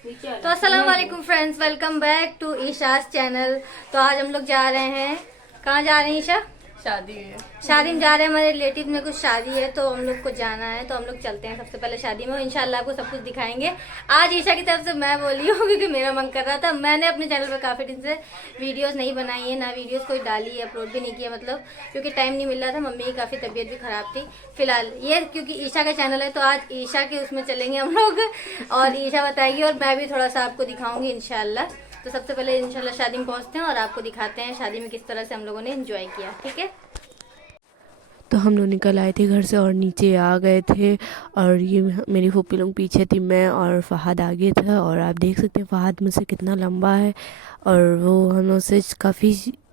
तो अस्सलाम वालेकुम friends, welcome back to Isha's channel. तो आज हम लोग जा रहे हैं, कहाँ जा रहे हैं ईशा? शादी है। शादी में जा रहे हैं। हमारे रिलेटिव में कुछ शादी है तो हम लोग को जाना है, तो हम लोग चलते हैं सबसे पहले शादी में। इंशाल्लाह आपको सब कुछ दिखाएंगे। आज ईशा की तरफ से मैं बोली हूँ क्योंकि मेरा मन कर रहा था। मैंने अपने चैनल पर काफ़ी दिन से वीडियोस नहीं बनाई है, ना वीडियोस कोई डाली है, अपलोड भी नहीं किया, मतलब क्योंकि टाइम नहीं मिल रहा था। मम्मी की काफ़ी तबीयत भी ख़राब थी। फिलहाल ये क्योंकि ईशा का चैनल है तो आज ईशा के उसमें चलेंगे हम लोग और ईशा बताएगी और मैं भी थोड़ा सा आपको दिखाऊंगी इंशाल्लाह। तो सबसे पहले इंशाल्लाह शादी में पहुंचते हैं और आपको दिखाते हैं शादी में किस तरह से हम लोगों ने एंजॉय किया। ठीक है। तो हम लोग निकल आए थे घर से और नीचे आ गए थे। और ये मेरी फूफी लोग पीछे थी, मैं और फ़हाद आगे था। और आप देख सकते हैं फ़हाद मुझसे कितना लंबा है और वो हम लोग से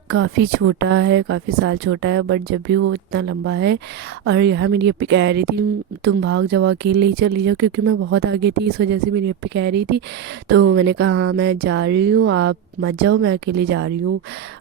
काफ़ी छोटा है, काफ़ी साल छोटा है, बट जब भी वो इतना लंबा है। और यहाँ मेरी अप्पी कह रही थी तुम भाग जाओ, अकेले ही चली जाओ, क्योंकि मैं बहुत आगे थी, इस वजह से मेरी अप्पी कह रही थी। तो मैंने कहा हाँ मैं जा रही हूँ, आप मत जाओ, मैं अकेले जा रही हूँ।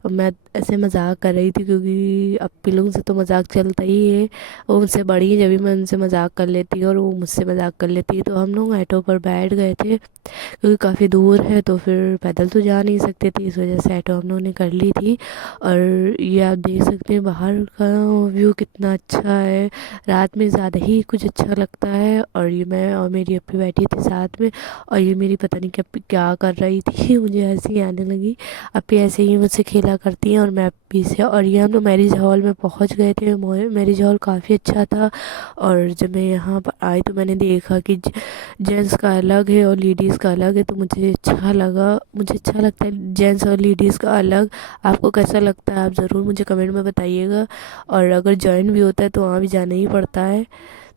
मैं ऐसे मजाक कर रही थी क्योंकि अप्पी लोगों से तो मजाक चलता ही है। वो मुझसे बड़ी है, जब भी मैं उनसे मजाक कर लेती हूँ और वो मुझसे मजाक कर लेती है। तो हम लोग ऑटो पर बैठ गए थे क्योंकि काफ़ी दूर है, तो फिर पैदल तो जा नहीं सकते थे, इस वजह से ऑटो हम लोगों ने कर ली थी। और ये आप देख सकते हैं बाहर का व्यू कितना अच्छा है, रात में ज़्यादा ही कुछ अच्छा लगता है। और ये मैं और मेरी अप्पी बैठी थी साथ में, और ये मेरी पता नहीं क्या कर रही थी मुझे हंसी आने लगी। अप्पी ऐसे ही मुझसे खेला करती हैं और मैं अप्पी से। और ये हम लोग मैरिज हॉल में पहुंच गए थे। मैरिज हॉल काफ़ी अच्छा था। और जब मैं यहाँ पर आई तो मैंने देखा कि जेंट्स का अलग है और लेडीज़ का अलग है, तो मुझे अच्छा लगा। मुझे अच्छा लगता है जेंट्स और लेडीज़ का अलग। आपको कैसा लगता है आप ज़रूर मुझे कमेंट में बताइएगा। और अगर जॉइन भी होता है तो वहाँ भी जाना ही पड़ता है,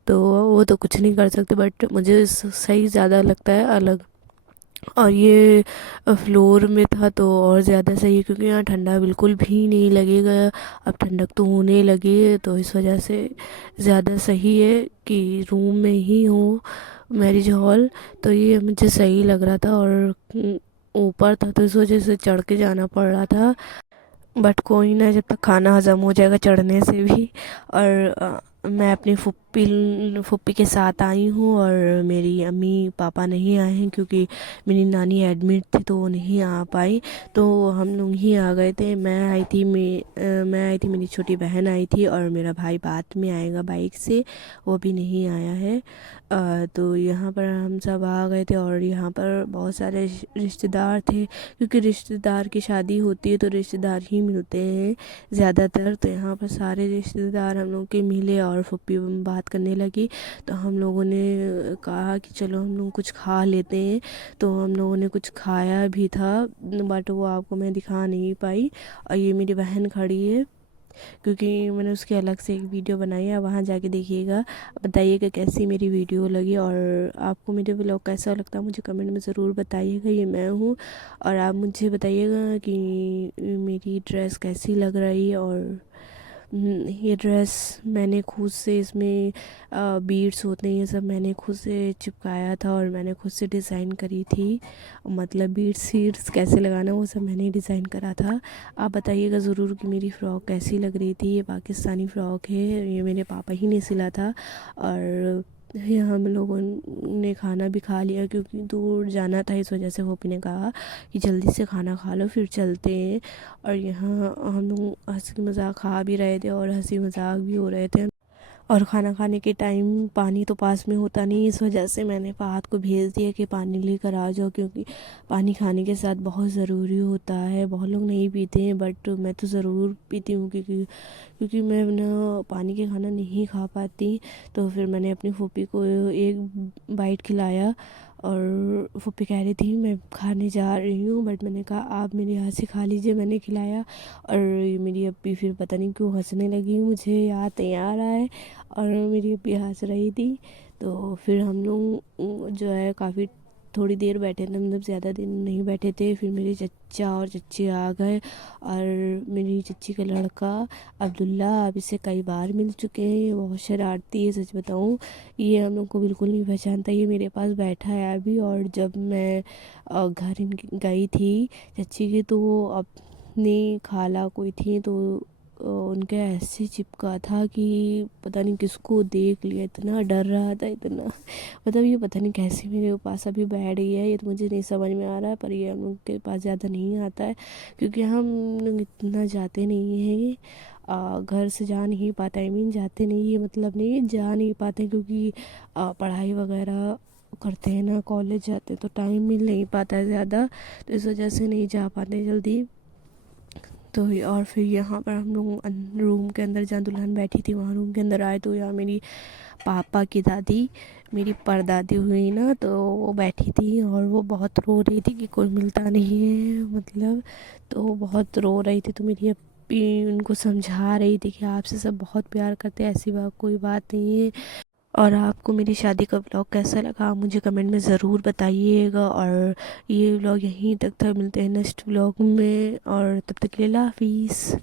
तो वो तो कुछ नहीं कर सकते, बट मुझे सही ज़्यादा लगता है अलग। और ये फ्लोर में था तो और ज़्यादा सही है क्योंकि यहाँ ठंडा बिल्कुल भी नहीं लगेगा। अब ठंडक तो होने लगी है, तो इस वजह से ज़्यादा सही है कि रूम में ही हो मैरिज हॉल। तो ये मुझे सही लग रहा था। और ऊपर था तो इस वजह से चढ़ के जाना पड़ रहा था, बट कोई ना, जब तक खाना हजम हो जाएगा चढ़ने से भी। और मैं अपनी फुप्पी के साथ आई हूँ और मेरी अम्मी पापा नहीं आए हैं क्योंकि मेरी नानी एडमिट थी तो वो नहीं आ पाई। तो हम लोग ही आ गए थे। मैं आई थी, मेरी छोटी बहन आई थी और मेरा भाई बाद में आएगा बाइक से, वो भी नहीं आया है। तो यहाँ पर हम सब आ गए थे और यहाँ पर बहुत सारे रिश्तेदार थे क्योंकि रिश्तेदार की शादी होती है तो रिश्तेदार ही मिलते हैं ज़्यादातर। तो यहाँ पर सारे रिश्तेदार हम लोग के मिले और फुप्पी बात करने लगी। तो हम लोगों ने कहा कि चलो हम लोग कुछ खा लेते हैं। तो हम लोगों ने कुछ खाया भी था, बट वो आपको मैं दिखा नहीं पाई। और ये मेरी बहन खड़ी है क्योंकि मैंने उसकी अलग से एक वीडियो बनाई है, वहाँ जाके देखिएगा। बताइएगा कैसी मेरी वीडियो लगी और आपको मेरे व्लॉग कैसा लगता है मुझे कमेंट में ज़रूर बताइएगा। ये मैं हूँ और आप मुझे बताइएगा कि मेरी ड्रेस कैसी लग रही है। और ये ड्रेस मैंने खुद से, इसमें बीड्स होते हैं ये सब मैंने खुद से चिपकाया था और मैंने खुद से डिज़ाइन करी थी। मतलब बीड्स सीड्स कैसे लगाना वो सब मैंने डिज़ाइन करा था। आप बताइएगा ज़रूर कि मेरी फ़्रॉक कैसी लग रही थी। ये पाकिस्तानी फ़्रॉक है, ये मेरे पापा ही ने सिला था। और यहाँ हम लोगों ने खाना भी खा लिया क्योंकि दूर जाना था, इस वजह से होपी ने कहा कि जल्दी से खाना खा लो फिर चलते हैं। और यहाँ हम लोग हंसी मज़ाक खा भी रहे थे और हंसी मज़ाक भी हो रहे थे। और खाना खाने के टाइम पानी तो पास में होता नहीं, इस वजह से मैंने फ़हाद को भेज दिया कि पानी लेकर आ जाओ क्योंकि पानी खाने के साथ बहुत ज़रूरी होता है। बहुत लोग नहीं पीते हैं बट मैं तो ज़रूर पीती हूँ क्योंकि मैं ना पानी के खाना नहीं खा पाती। तो फिर मैंने अपनी फूफी को एक बाइट खिलाया और फूफी कह रही थी मैं खाने जा रही हूँ, बट मैंने कहा आप मेरे हाथ से खा लीजिए, मैंने खिलाया। और मेरी अप्पी फिर पता नहीं क्यों हंसने लगी, मुझे याद नहीं आ रहा है, और मेरी अप्पी हंस रही थी। तो फिर हम लोग जो है काफ़ी थोड़ी देर बैठे थे, मतलब ज़्यादा दिन नहीं बैठे थे। फिर मेरे चचा और चच्ची आ गए और मेरी चच्ची का लड़का अब्दुल्ला, अब इससे कई बार मिल चुके हैं। ये बहुत शरारती है, सच बताऊँ ये हम लोग को बिल्कुल नहीं पहचानता। ये मेरे पास बैठा है अभी। और जब मैं घर गई थी चच्ची की तो वो अपनी खाला कोई थी तो उनके ऐसे चिपका था कि पता नहीं किसको देख लिया, इतना डर रहा था, इतना मतलब ये पता नहीं कैसे मेरे पास अभी बैठ गई है, ये तो मुझे नहीं समझ में आ रहा है। पर ये हम लोग के पास ज़्यादा नहीं आता है क्योंकि हम लोग इतना जाते नहीं हैं, घर से जा नहीं पाता। आई मीन जाते नहीं, ये मतलब नहीं है, जा नहीं पाते क्योंकि पढ़ाई वगैरह करते हैं ना, कॉलेज जाते हैं तो टाइम मिल नहीं पाता है ज़्यादा, तो इस वजह से नहीं जा पाते जल्दी। तो और फिर यहाँ पर हम लोग रूम के अंदर जहाँ दुल्हन बैठी थी वहाँ रूम के अंदर आए तो यहाँ मेरी पापा की दादी, मेरी परदादी हुई ना, तो वो बैठी थी और वो बहुत रो रही थी कि कोई मिलता नहीं है, मतलब तो वो बहुत रो रही थी। तो मेरी अप्पी उनको समझा रही थी कि आपसे सब बहुत प्यार करते हैं, ऐसी बात कोई बात नहीं है। और आपको मेरी शादी का व्लॉग कैसा लगा आप मुझे कमेंट में ज़रूर बताइएगा। और ये व्लॉग यहीं तक था, मिलते हैं नेक्स्ट व्लॉग में, और तब तक के लिए अल्लाह हाफिज़।